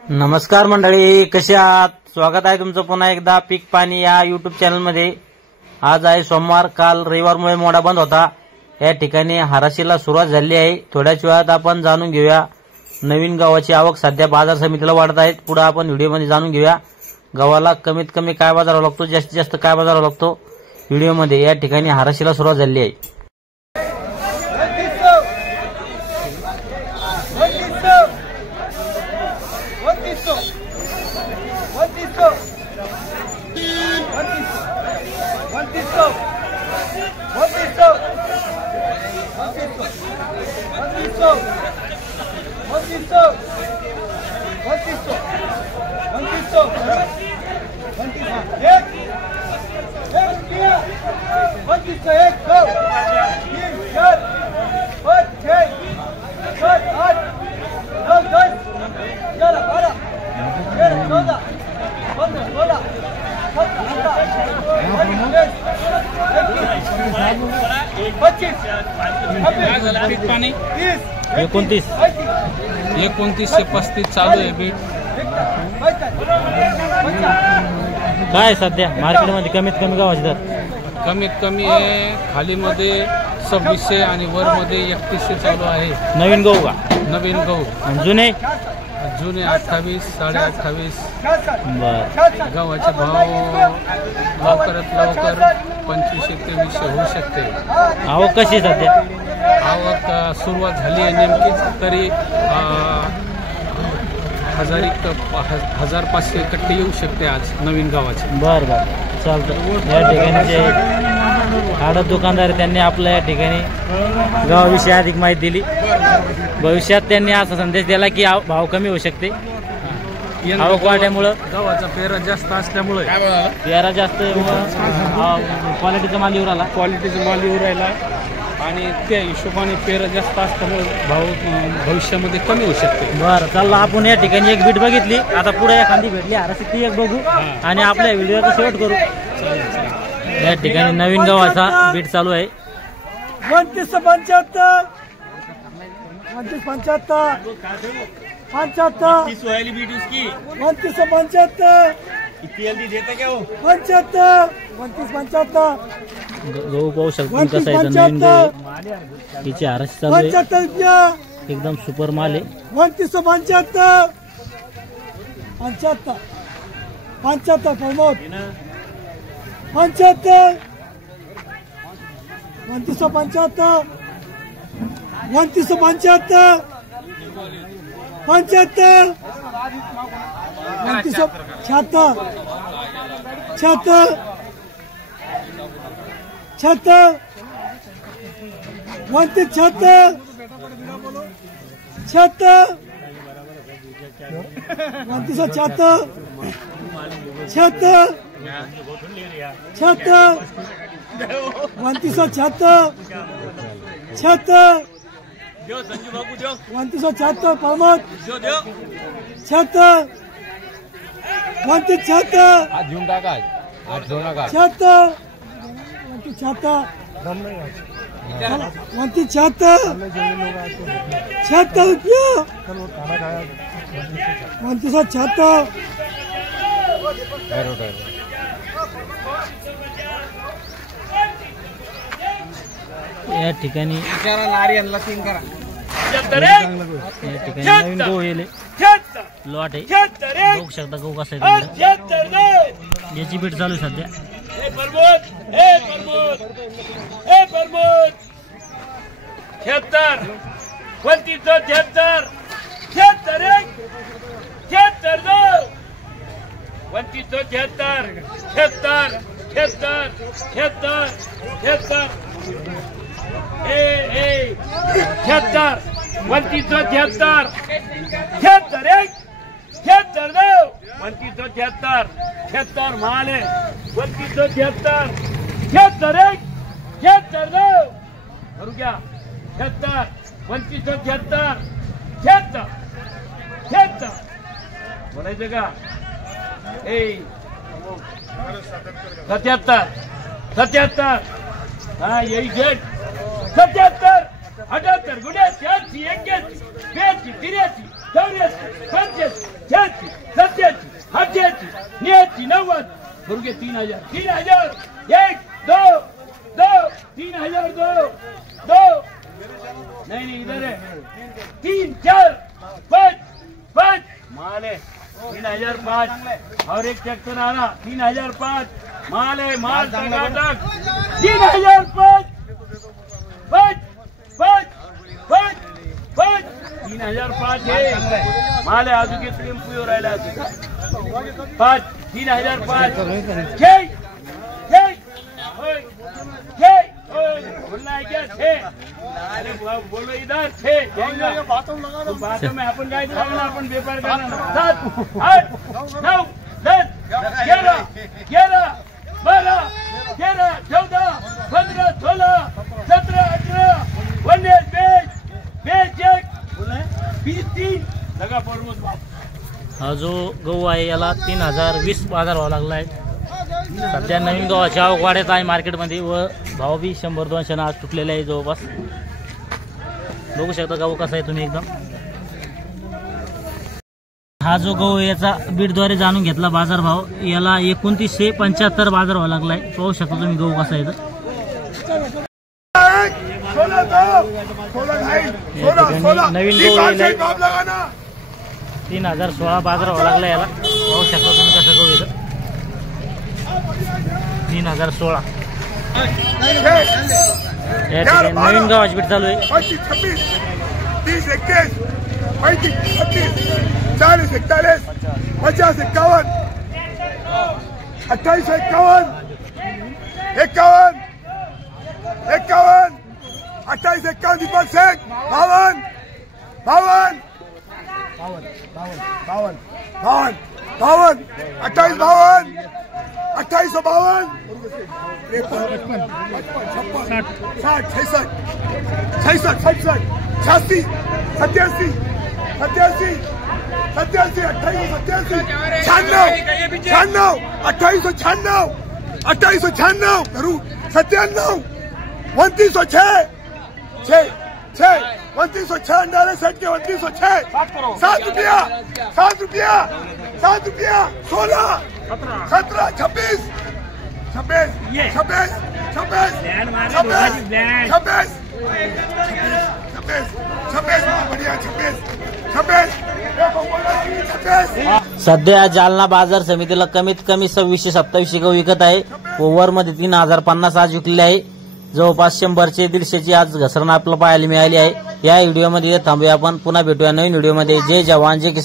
नमस्कार मंडळी, कसे आहात? स्वागत आहे तुमचं पुन्हा एकदा पीक पाणी या यूट्यूब चॅनल मध्ये। आज आहे सोमवार, काल रविवारमुळे मोडा बंद होता। या ठिकाणी हराशीला सुरुवात झाली आहे। थोड्याच वेळात आपण जाणून घेऊया नवीन गव्हाची आवक सध्या बाजार समितीला वाढत आहे। पुढे आपण व्हिडिओमध्ये जाणून घेऊया गव्हाला कमीत कमी काय बाजार लागतो, जास्तीत जास्त काय बाजार लागतो व्हिडिओमध्ये। या ठिकाणी हराशीला सुरुवात झाली आहे। एकोणतीस से 35 चालू आहे बीट। काय सध्या मार्केटमध्ये कमीत कमी गव्हाचे दर? कमीत कमी आहे खालीमध्ये 2600 आणि वरमध्ये 3100 चालू आहे। नवीन गहू का? नवीन गहू। जुने 28, 28.5। बर, गव्हाचे भाव लवकरात लवकर 2500 ते 2000 होऊ शकते। आवक कशी सध्या? आवक सुरुवात झाली आहे नेमकीच, तरी 1500 कट्टे येऊ शकते आज नवीन गव्हाचे। बर बर, चालतं। या ठिकाणी जे आडत दुकानदार त्यांनी आपल्या या ठिकाणी गव्हाविषयी अधिक माहिती दिली। भविष्यात त्यांनी असा संदेश दिला की भाव कमी होऊ शकते आवक वाढल्यामुळं। गव्हाचा पेरा जास्त असल्यामुळे पेरा जास्त क्वालिटीचा माल येऊ राहिला। क्वालिटीचा माल येऊ राहिला आणि त्या हिशोबाने पेरा जास्त असल्यामुळे भाव भविष्यामध्ये कमी होऊ शकते। बरं, चाललं। आपण या ठिकाणी एक बीट बघितली, आता पुढे एखादी भेटली हराशी ती एक बघू आणि आपल्या व्हिडिओचा शेवट करू। या ठिकाणी नवीन गव्हाचा बीट चालू आहे। 2975 गहू पाहू शकतो कसा आहे नवीन गहू। हिची हराशी चालू आहे, एकदम सुपर माल आहे। 2975 प्रमोद 75 2975 2975 75 76 76 76 76 76 2976 76 76 2976 76 2976 प्रमोद 76 2976 76 2976 76 रुपया 2976 या ठिकाणी नवीन गहू येले लॉट आहे, बघू शकता गहू कसा आहे। याची बीट चालू आहे सध्या। प्रमोद 76 2976 76 76 2976 76 76 76 76 2976 76 2976 76 माल है 2976 76 76 करू क्या 76 2976 76 76 बोलायचं का? 77 77 हाँ यही जेट 77 78 79 81 82 83 84 85 86 सत्याची 88 90 रुपये 3000 1 2 3000 2 नहीं इधर है 3 4 5 माल है 3005 और एक ट्रैक्टर आ रहा 3005 माल है माल टकाटक 3005 5 3005 है माल है आजू के टेम्पो हो राहिला 5 3005 बोलना है क्या 6 अरे बोलो इधर 6 बातों में अपन काय लागना अपन व्यापार करना 7 8 9 10 11 12 13 14 15 16 17 18 19 20 23 लगा पर्वत हा जो गहू आहे याला 3020 बाजार भाव लागला आहे। सध्या नवीन गव्हाची आवक वाढत आहे मार्केटमध्ये व भाव बी 100-200 आज तुटलेला आहे जवळपास। बघू शकता गहू कसा आहे तुम्ही एकदम। हा जो गहू याचा बीडद्वारे जाणून घेतला बाजार भाव याला 2975 बाजार भाव लागला आहे। पाहू शकता तुम्ही गहू कसा आहे नवीन गहू 3016 बाजार भाव लागला याला। पाहू शकता तुम्ही कसं गहू येतं 3016 या ठिकाणी नवीन गव्हाची बीट चालू आहे। 26 30 31 35 36 40 41 50 51 28 51 51 51 28 51 दीपक शेख 52 52 52 52 52 28 52 2852 53 55 60 66 67 67 86 87 87 87 88 87 96 98 98 करू 97 2906 2906 अंडारे सेट के 2906 7 रुपया 16 17 26 26 26 बढ़िया 26 सध्या जालना बाजार समितीला कमीत कमी 2627 गहू विकत आहे। ओव्हर मध्ये 3050 आज विकले आहे। जवळपास 100चे 150ची आज घसरण आपल्याला पाहायला मिळाली आहे। या व्हिडिओमध्ये थांबूया आपण पुन्हा भेटूया नवीन व्हिडिओमध्ये। जय जवान जय किसान।